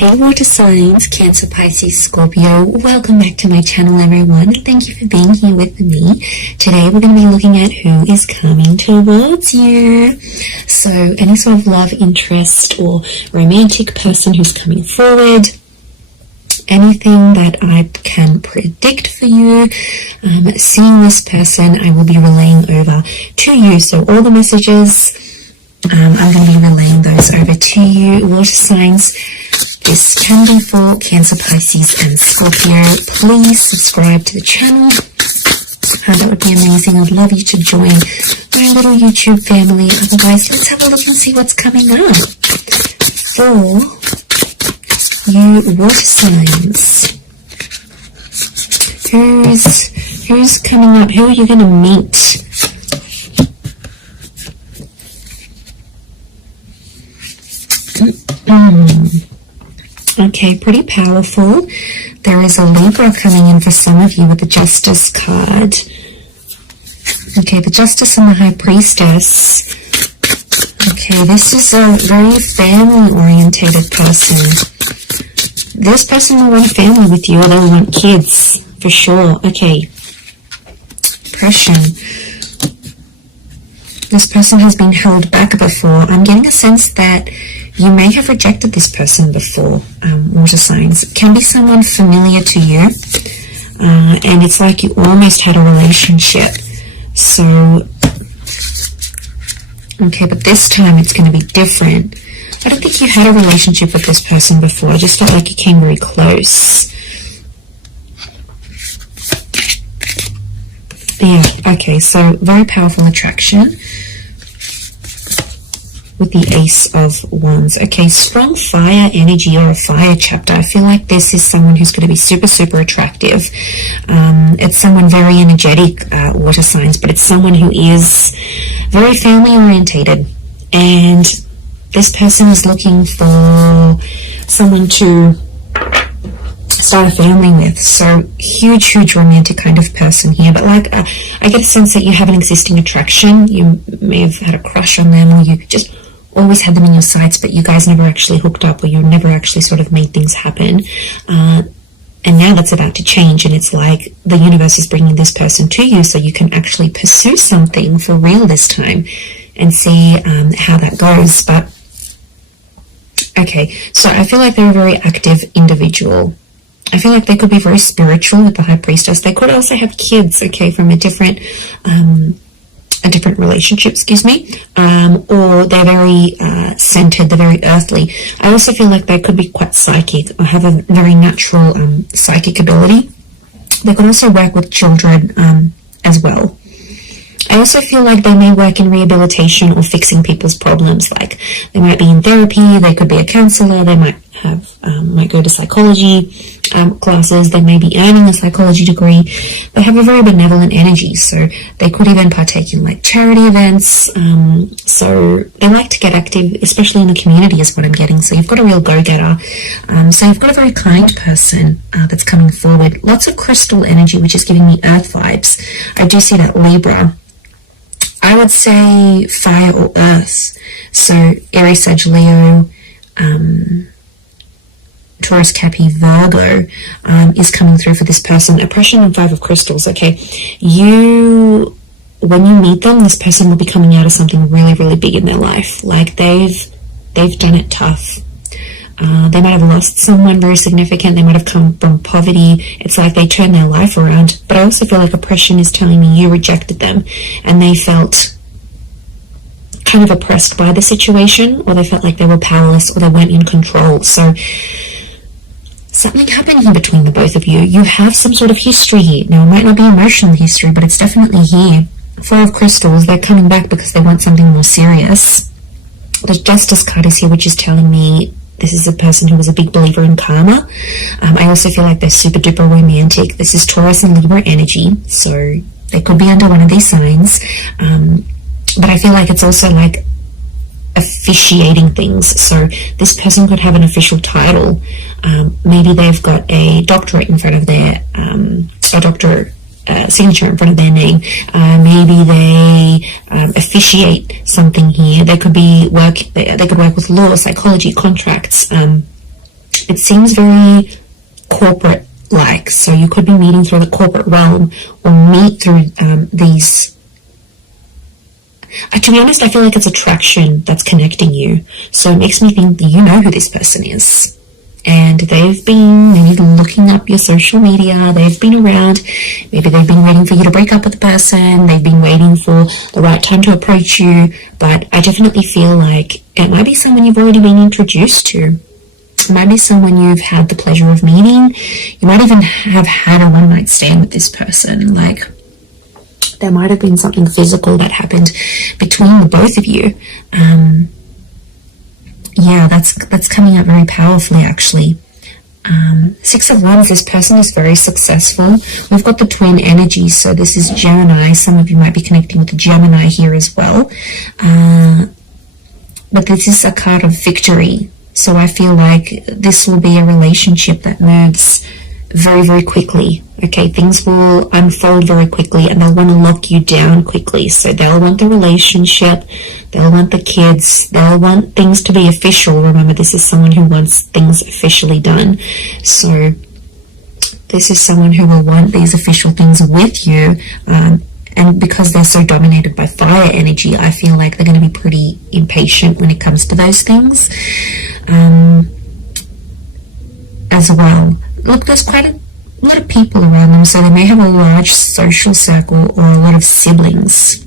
Hey water signs, Cancer, Pisces, Scorpio, welcome back to my channel everyone. Thank you for being here with me. Today we're going to be looking at who is coming towards you. So any sort of love interest or romantic person who's coming forward, anything that I can predict for you, seeing this person, I will be relaying over to you. So all the messages, I'm going to be relaying those over to you. Water signs, this can be for Cancer, Pisces and Scorpio. Please subscribe to the channel. That would be amazing. I'd love you to join my little YouTube family. Otherwise, let's have a look and see what's coming up for you water signs. Who's coming up? Who are you going to meet? Okay, pretty powerful. There is a Libra coming in for some of you with the Justice card. Okay, the Justice and the High Priestess. Okay, this is a very family-orientated person. This person will want a family with you, or they will want kids, for sure. Okay, depression. This person has been held back before. I'm getting a sense that you may have rejected this person before, water signs. It can be someone familiar to you, and it's like you almost had a relationship. So, okay, but this time it's going to be different. I don't think you had a relationship with this person before. I just felt like you came very close. Yeah, okay, so very powerful attraction with the Ace of Wands. Okay, strong fire energy or a fire chapter. I feel like this is someone who's going to be super, super attractive. It's someone very energetic, water signs, but it's someone who is very family orientated. And this person is looking for someone to start a family with. So huge romantic kind of person here. But like I get a sense that you have an existing attraction. You may have had a crush on them, or you just always had them in your sights, but you guys never actually hooked up, or you never actually sort of made things happen. And now that's about to change, and it's like the universe is bringing this person to you so you can actually pursue something for real this time and see how that goes. But okay, so I feel like they're a very active individual. I feel like they could be very spiritual with the High Priestess. They could also have kids, okay, from a different relationship, or they're very centered, they're very earthly. I also feel like they could be quite psychic or have a very natural psychic ability. They could also work with children as well. I also feel like they may work in rehabilitation or fixing people's problems. Like they might be in therapy, they could be a counselor, they might go to psychology classes, they may be earning a psychology degree. They have a very benevolent energy, so they could even partake in like charity events. So they like to get active, especially in the community is what I'm getting. So you've got a real go-getter. So you've got a very kind person that's coming forward. Lots of crystal energy, which is giving me earth vibes. I do see that Libra. I would say fire or earth. So Aries, Sag, Leo, Taurus, Capi, Virgo is coming through for this person. Oppression and Five of Crystals. Okay, when you meet them, this person will be coming out of something really, really big in their life. Like they've done it tough. They might have lost someone very significant. They might have come from poverty. It's like they turned their life around. But I also feel like oppression is telling me you rejected them, and they felt kind of oppressed by the situation, or they felt like they were powerless, or they weren't in control. So something happened here between the both of you. You have some sort of history here. Now, it might not be emotional history, but it's definitely here. Four of Crystals, they're coming back because they want something more serious. The Justice card is here, which is telling me this is a person who was a big believer in karma. I also feel like they're super duper romantic. This is Taurus and Libra energy, so they could be under one of these signs. But I feel like it's also like officiating things. So this person could have an official title. Maybe they've got a doctorate in front of their signature in front of their name. Maybe they officiate something here. They could be they could work with law, psychology, contracts. it seems very corporate like. So you could be meeting through the corporate realm, or meet through these. To be honest, I feel like it's attraction that's connecting you. So it makes me think that you know who this person is. And they've been maybe looking up your social media, they've been around, maybe they've been waiting for you to break up with the person, they've been waiting for the right time to approach you, but I definitely feel like it might be someone you've already been introduced to. It might be someone you've had the pleasure of meeting. You might even have had a one-night stand with this person. Like, there might have been something physical that happened between the both of you. Yeah, that's coming up very powerfully, actually. 6 of Wands, this person is very successful. We've got the twin energies, so this is Gemini. Some of you might be connecting with the Gemini here as well. But this is a card of victory. So I feel like this will be a relationship that moves very, very quickly. Okay, things will unfold very quickly, and they'll want to lock you down quickly. So they'll want the relationship, they'll want the kids, they'll want things to be official. Remember, this is someone who wants things officially done. So this is someone who will want these official things with you. And because they're so dominated by fire energy, I feel like they're going to be pretty impatient when it comes to those things as well. Look, there's quite a lot of people around them, so they may have a large social circle or a lot of siblings.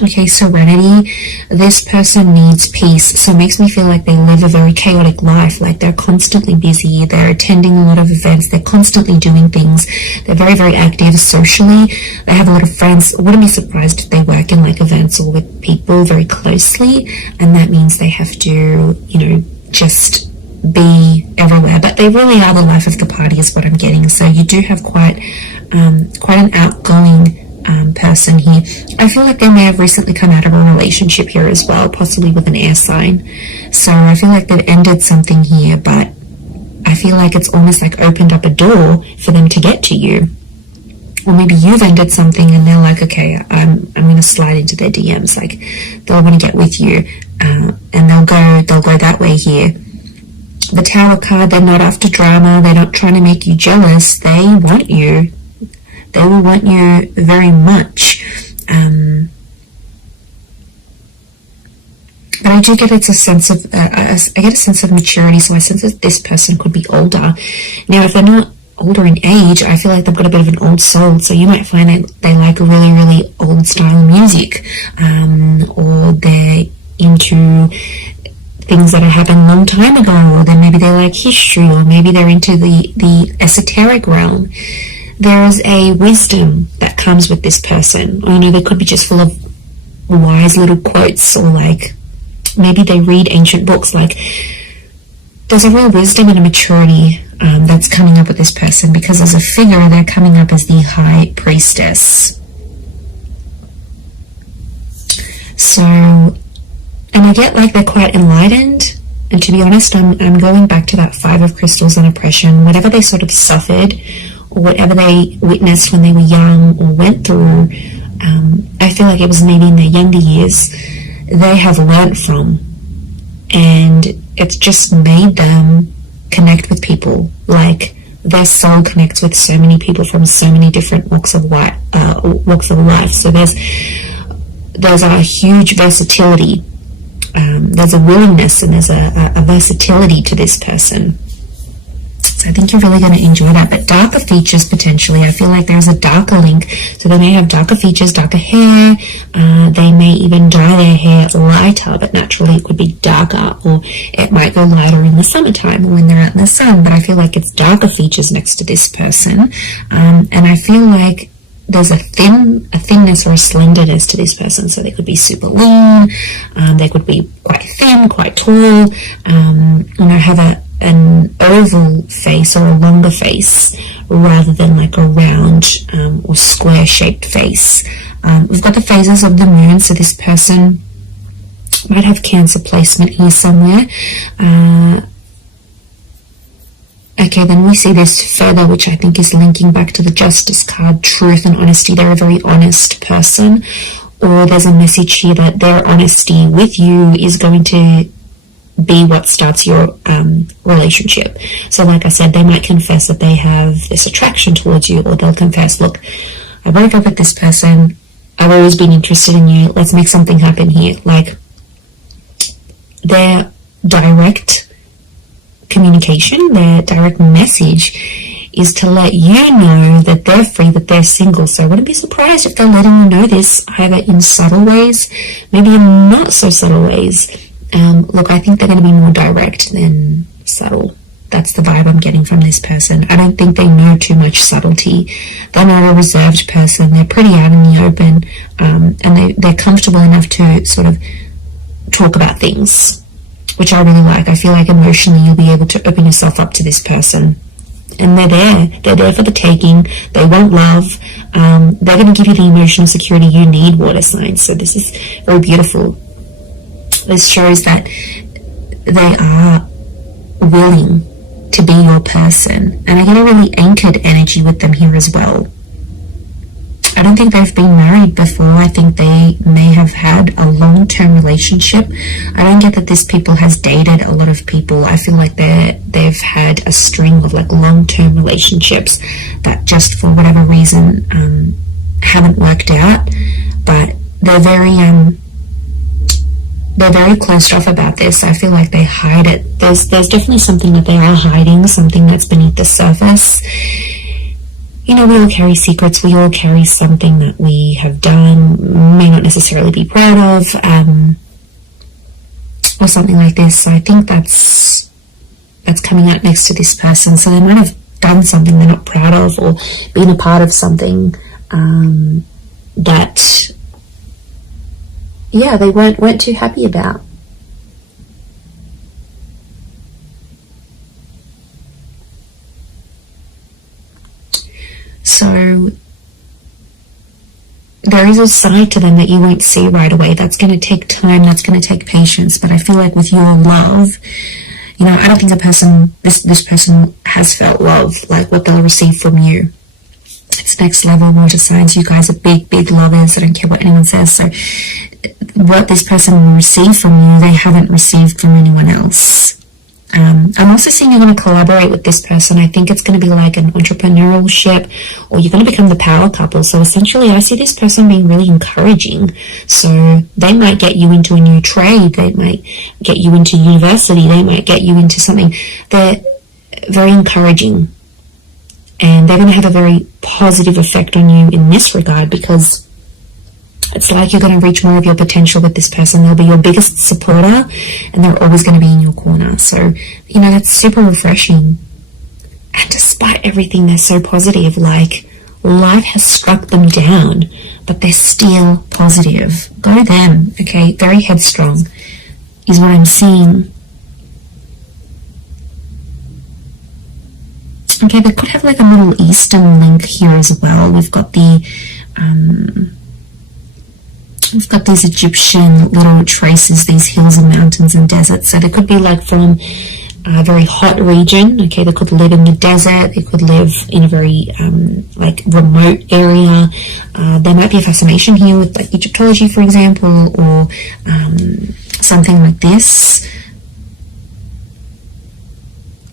Okay, Serenity. This person needs peace, so it makes me feel like they live a very chaotic life, like they're constantly busy, they're attending a lot of events, they're constantly doing things, they're very, very active socially, they have a lot of friends. I wouldn't be surprised if they work in like events or with people very closely, and that means they have to, you know, just be everywhere, but they really are the life of the party is what I'm getting. So you do have quite an outgoing person here. I feel like they may have recently come out of a relationship here as well, possibly with an air sign. So I feel like they've ended something here, but I feel like it's almost like opened up a door for them to get to you. Or maybe you've ended something and they're like, okay, I'm going to slide into their DMs. Like, they'll want to get with you, and they'll go that way here. The Tower card, they're not after drama, they're not trying to make you jealous, they want you. They will want you very much. But I do get it's a sense of, I get a sense of maturity, so I sense that this person could be older. Now, if they're not older in age, I feel like they've got a bit of an old soul, so you might find that they like a really, really old style of music, or they're into things that have happened a long time ago, or then maybe they like history, or maybe they're into the esoteric realm. There is a wisdom that comes with this person. Or, you know, they could be just full of wise little quotes, or like maybe they read ancient books. Like, there's a real wisdom and a maturity that's coming up with this person, because as a figure, they're coming up as the High Priestess. So, and I get like they're quite enlightened. And to be honest, I'm going back to that 5 of Crystals and oppression. Whatever they sort of suffered, or whatever they witnessed when they were young or went through, I feel like it was maybe in their younger years, they have learnt from, and it's just made them connect with people. Like, their soul connects with so many people from so many different walks of life. So there's a huge versatility. There's a willingness, and there's a versatility to this person. So I think you're really going to enjoy that. But darker features, potentially, I feel like there's a darker link. So they may have darker features, darker hair. They may even dye their hair lighter, but naturally it could be darker, or it might go lighter in the summertime or when they're out in the sun. But I feel like it's darker features next to this person. And I feel like there's a thinness or a slenderness to this person. So they could be super lean. They could be quite thin, quite tall. Have an oval face or a longer face rather than like a round or square shaped face. We've got the phases of the moon, so this person might have Cancer placement here somewhere. Okay, then we see this further, which I think is linking back to the Justice card, truth and honesty. They're a very honest person, or there's a message here that their honesty with you is going to be what starts your relationship. So like I said, they might confess that they have this attraction towards you, or they'll confess, look, I broke up with this person, I've always been interested in you, let's make something happen here. Like, their direct communication, their direct message is to let you know that they're free, that they're single. So I wouldn't be surprised if they're letting you know this, either in subtle ways, maybe in not so subtle ways. Look, I think they're going to be more direct than subtle. That's the vibe I'm getting from this person. I don't think they know too much subtlety. They're not a reserved person. They're pretty out in the open, and they're comfortable enough to sort of talk about things, which I really like. I feel like emotionally you'll be able to open yourself up to this person. And they're there for the taking. They want love. They're going to give you the emotional security you need, water signs. So this is very beautiful. This shows that they are willing to be your person. And I get a really anchored energy with them here as well. I don't think they've been married before. I think they may have had a long-term relationship. I don't get that this people has dated a lot of people. I feel like they've had a string of like long-term relationships that just for whatever reason haven't worked out. But they're very closed off about this. I feel like they hide it. There's definitely something that they are hiding, something that's beneath the surface. You know, we all carry secrets. We all carry something that we have done, may not necessarily be proud of, or something like this. So I think that's coming out next to this person. So they might have done something they're not proud of, or been a part of something that, yeah, they weren't too happy about. So there is a side to them that you won't see right away. That's going to take time. That's going to take patience. But I feel like with your love, you know, I don't think this person has felt love like what they'll receive from you. It's next level, water signs. You guys are big, big lovers. I don't care what anyone says. So what this person will receive from you, they haven't received from anyone else. I'm also seeing you're going to collaborate with this person. I think it's going to be like an entrepreneurial ship, or you're going to become the power couple. So essentially I see this person being really encouraging. So they might get you into a new trade. They might get you into university. They might get you into something. They're very encouraging. And they're going to have a very positive effect on you in this regard, because it's like you're going to reach more of your potential with this person. They'll be your biggest supporter, and they're always going to be in your corner. So, you know, that's super refreshing. And despite everything, they're so positive. Like, life has struck them down, but they're still positive. Go them, okay? Very headstrong is what I'm seeing. Okay, they could have like a Middle Eastern link here as well. We've got these Egyptian little traces, these hills and mountains and deserts. So they could be like from a very hot region. Okay, they could live in the desert. They could live in a very like remote area. There might be a fascination here with like Egyptology, for example, or something like this.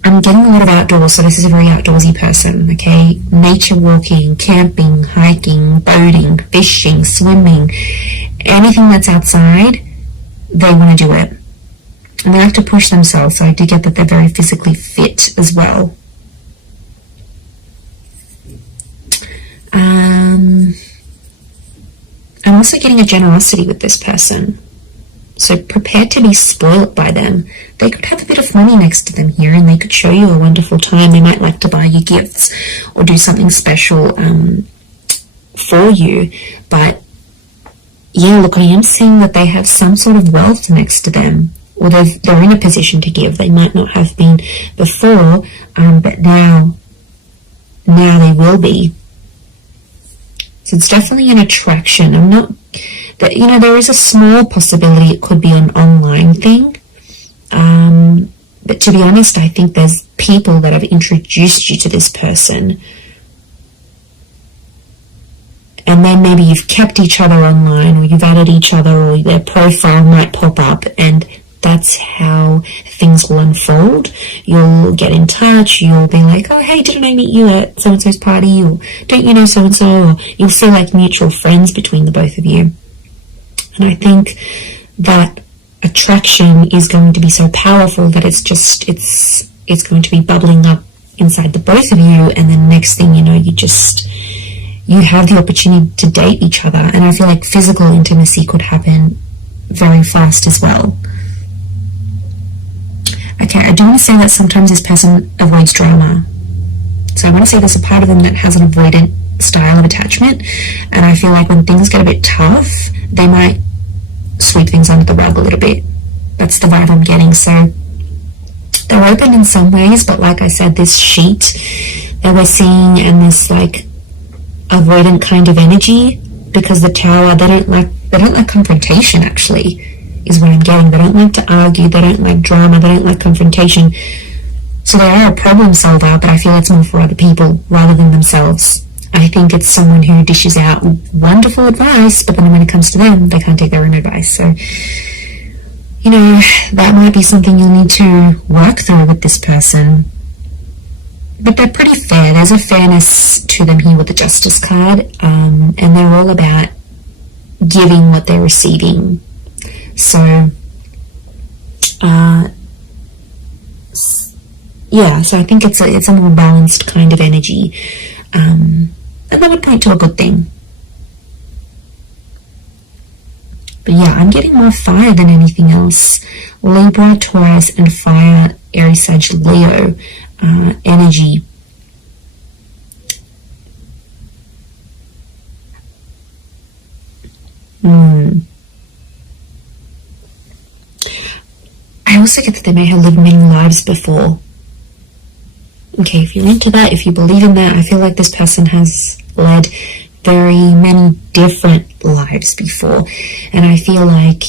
I'm getting a lot of outdoors, so this is a very outdoorsy person, okay? Nature walking, camping, hiking, boating, fishing, swimming, anything that's outside, they want to do it. And they have to push themselves, so I do get that they're very physically fit as well. I'm also getting a generosity with this person. So prepare to be spoilt by them. They could have a bit of money next to them here, and they could show you a wonderful time. They might like to buy you gifts or do something special for you. But yeah, look, I am seeing that they have some sort of wealth next to them, or they're in a position to give. They might not have been before, but now they will be. So it's definitely an attraction. I'm not... But, you know, there is a small possibility it could be an online thing. But to be honest, I think there's people that have introduced you to this person. and then maybe you've kept each other online, or you've added each other, or their profile might pop up, and that's how things will unfold. You'll get in touch, you'll be like, oh hey, didn't I meet you at so-and-so's party, or don't you know so-and-so, or you'll feel like mutual friends between the both of you. And I think that attraction is going to be so powerful that it's going to be bubbling up inside the both of you, and then next thing you know, you have the opportunity to date each other. And I feel like physical intimacy could happen very fast as well. Okay, I do want to say that sometimes this person avoids drama. So I want to say there's a part of them that has an avoidant style of attachment, and I feel like when things get a bit tough, they might sweep things under the rug a little bit. That's the vibe I'm getting. So they're open in some ways, but like I said, this sheet that we're seeing and this like avoidant kind of energy, because the Tower, they don't like confrontation, actually, is what I'm getting. They don't like to argue, they don't like drama, they don't like confrontation. So they are a problem solver, but I feel it's more for other people rather than themselves. I think it's someone who dishes out wonderful advice, but then when it comes to them, they can't take their own advice. So, you know, that might be something you'll need to work through with this person. But they're pretty fair. There's a fairness to them here with the Justice card, and they're all about giving what they're receiving. So, yeah, so I think it's a more balanced kind of energy. And that would point to a good thing. But yeah, I'm getting more fire than anything else. Libra, Taurus, and fire, Aries, Sag, Leo energy. I also get that they may have lived many lives before. Okay, if you're into that, if you believe in that, I feel like this person has led very many different lives before. And I feel like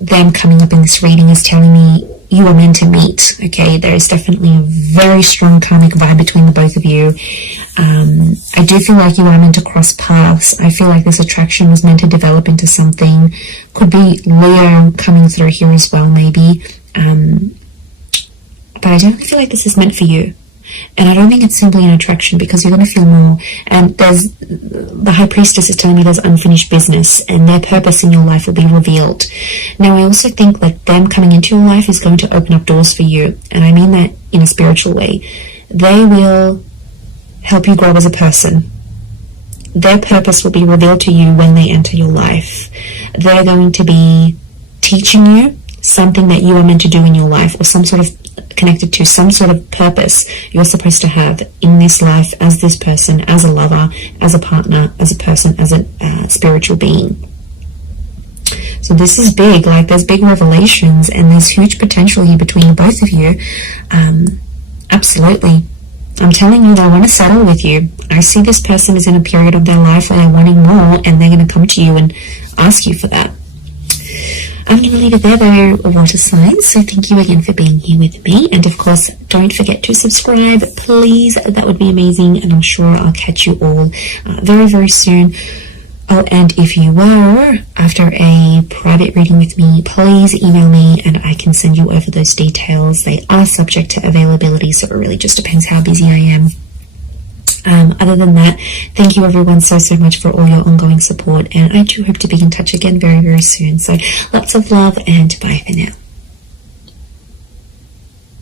them coming up in this reading is telling me you are meant to meet. Okay, there is definitely a very strong karmic vibe between the both of you. I do feel like you are meant to cross paths. I feel like this attraction was meant to develop into something. Could be Leo coming through here as well, maybe. But I don't feel like this is meant for you. And I don't think it's simply an attraction, because you're going to feel more. And the High Priestess is telling me there's unfinished business, and their purpose in your life will be revealed. Now, I also think that them coming into your life is going to open up doors for you. And I mean that in a spiritual way. They will help you grow as a person. Their purpose will be revealed to you when they enter your life. They're going to be teaching you something that you are meant to do in your life, or some sort of connected to some sort of purpose you're supposed to have in this life as this person, as a lover, as a partner, as a person, as a spiritual being. So this is big. Like, there's big revelations, and there's huge potential here between the both of you. Absolutely. I'm telling you, they want to settle with you. I see this person is in a period of their life where they're wanting more, and they're going to come to you and ask you for that. I'm going to leave it there, though, water signs. So thank you again for being here with me. And of course, don't forget to subscribe, please. That would be amazing. And I'm sure I'll catch you all very, very soon. Oh, and if you were after a private reading with me, please email me and I can send you over those details. They are subject to availability, so it really just depends how busy I am. Other than that, thank you everyone so much for all your ongoing support, and I do hope to be in touch again very, very soon. So lots of love, and bye for now.